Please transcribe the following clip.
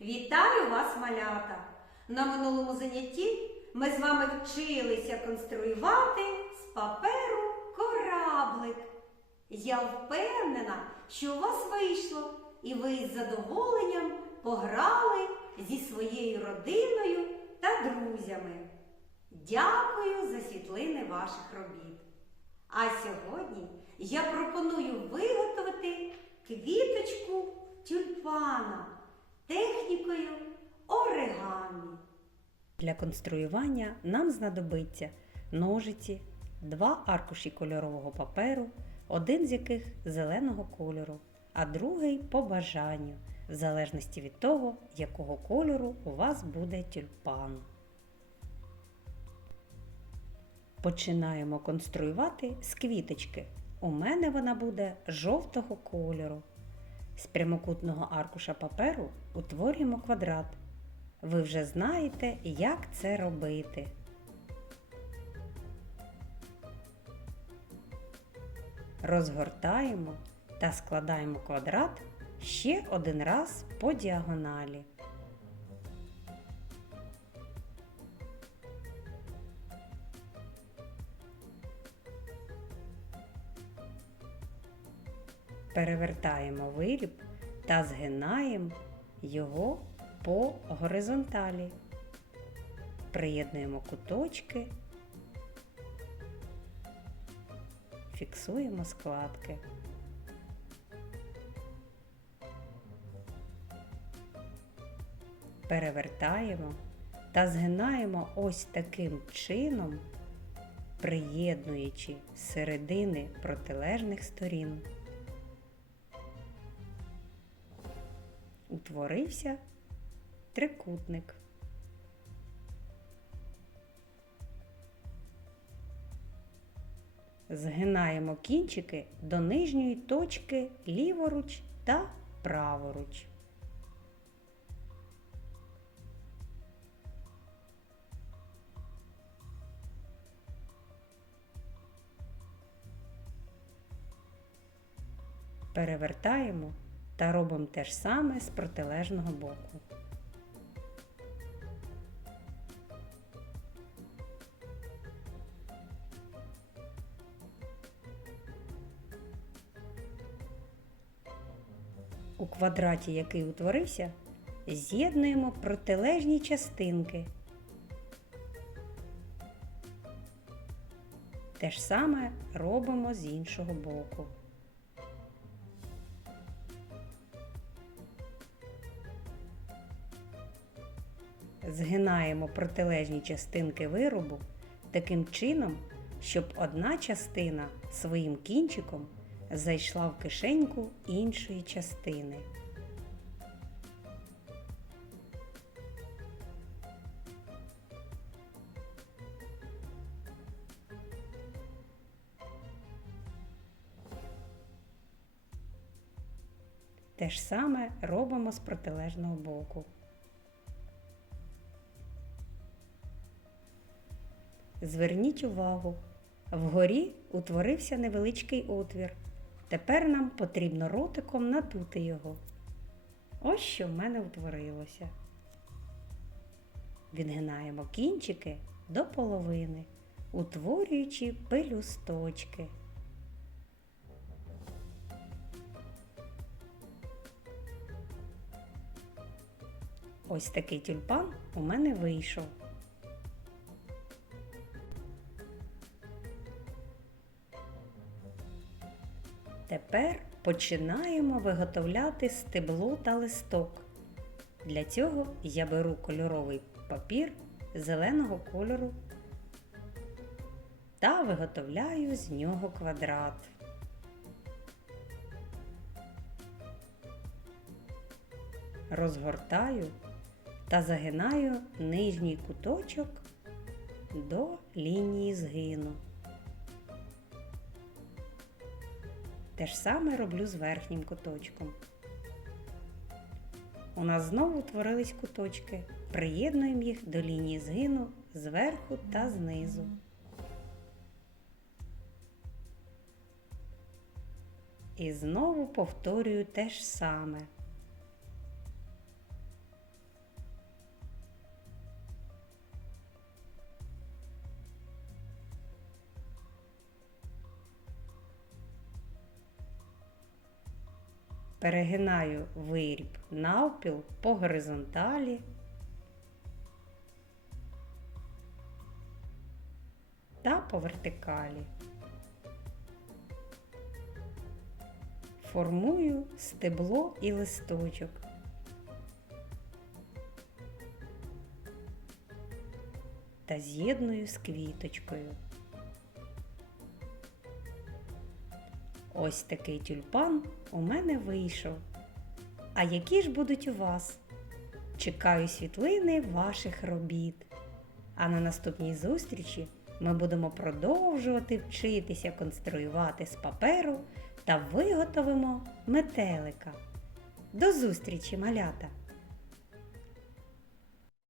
Вітаю вас, малята! На минулому занятті ми з вами вчилися конструювати з паперу кораблик. Я впевнена, що у вас вийшло, і ви із задоволенням пограли зі своєю родиною та друзями. Дякую за світлини ваших робіт. А сьогодні я пропоную виготовити квіточку тюльпана технікою оригамі. Для конструювання нам знадобиться ножиці, два аркуші кольорового паперу, один з яких зеленого кольору, а другий по бажанню, в залежності від того, якого кольору у вас буде тюльпан. Починаємо конструювати з квіточки. У мене вона буде жовтого кольору. З прямокутного аркуша паперу утворюємо квадрат. Ви вже знаєте, як це робити. Розгортаємо та складаємо квадрат ще один раз по діагоналі. Перевертаємо виріб та згинаємо його по горизонталі. Приєднуємо куточки, фіксуємо складки. Перевертаємо та згинаємо ось таким чином, приєднуючи середини протилежних сторін. Утворився трикутник. Згинаємо кінчики до нижньої точки ліворуч та праворуч. Перевертаємо та робимо те ж саме з протилежного боку. У квадраті, який утворився, з'єднуємо протилежні частинки. Те ж саме робимо з іншого боку. Згинаємо протилежні частинки виробу таким чином, щоб одна частина своїм кінчиком зайшла в кишеньку іншої частини. Те ж саме робимо з протилежного боку. Зверніть увагу, вгорі утворився невеличкий отвір. Тепер нам потрібно ротиком надути його. Ось що в мене утворилося. Відгинаємо кінчики до половини, утворюючи пелюсточки. Ось такий тюльпан у мене вийшов. Тепер починаємо виготовляти стебло та листок. Для цього я беру кольоровий папір зеленого кольору та виготовляю з нього квадрат. Розгортаю та загинаю нижній куточок до лінії згину. Те ж саме роблю з верхнім куточком. У нас знову утворились куточки. Приєднуємо їх до лінії згину зверху та знизу. І знову повторюю те ж саме. Перегинаю виріб навпіл по горизонталі та по вертикалі. Формую стебло і листочок. Та з'єдную з квіточкою. Ось такий тюльпан у мене вийшов. А які ж будуть у вас? Чекаю світлини ваших робіт. А на наступній зустрічі ми будемо продовжувати вчитися конструювати з паперу та виготовимо метелика. До зустрічі, малята!